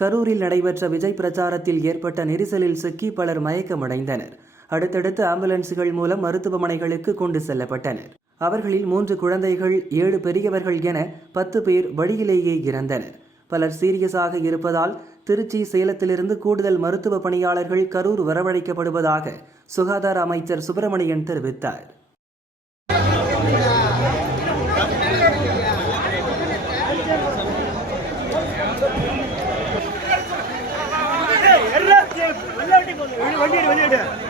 கரூரில் நடைபெற்ற விஜய் பிரச்சாரத்தில் ஏற்பட்ட நெரிசலில் சிக்கி பலர் மயக்கமடைந்தனர். அடுத்தடுத்து ஆம்புலன்ஸ்கள் மூலம் மருத்துவமனைகளுக்கு கொண்டு செல்லப்பட்டனர். அவர்களில் 3 குழந்தைகள், 7 பெரியவர்கள் என 10 பேர் வழியிலேயே இறந்தனர். பலர் சீரியஸாக இருப்பதால் திருச்சி, சேலத்திலிருந்து கூடுதல் மருத்துவ பணியாளர்கள் கரூர் வரவழைக்கப்படுவதாக சுகாதார அமைச்சர் சுப்பிரமணியன் தெரிவித்தார். வண்டி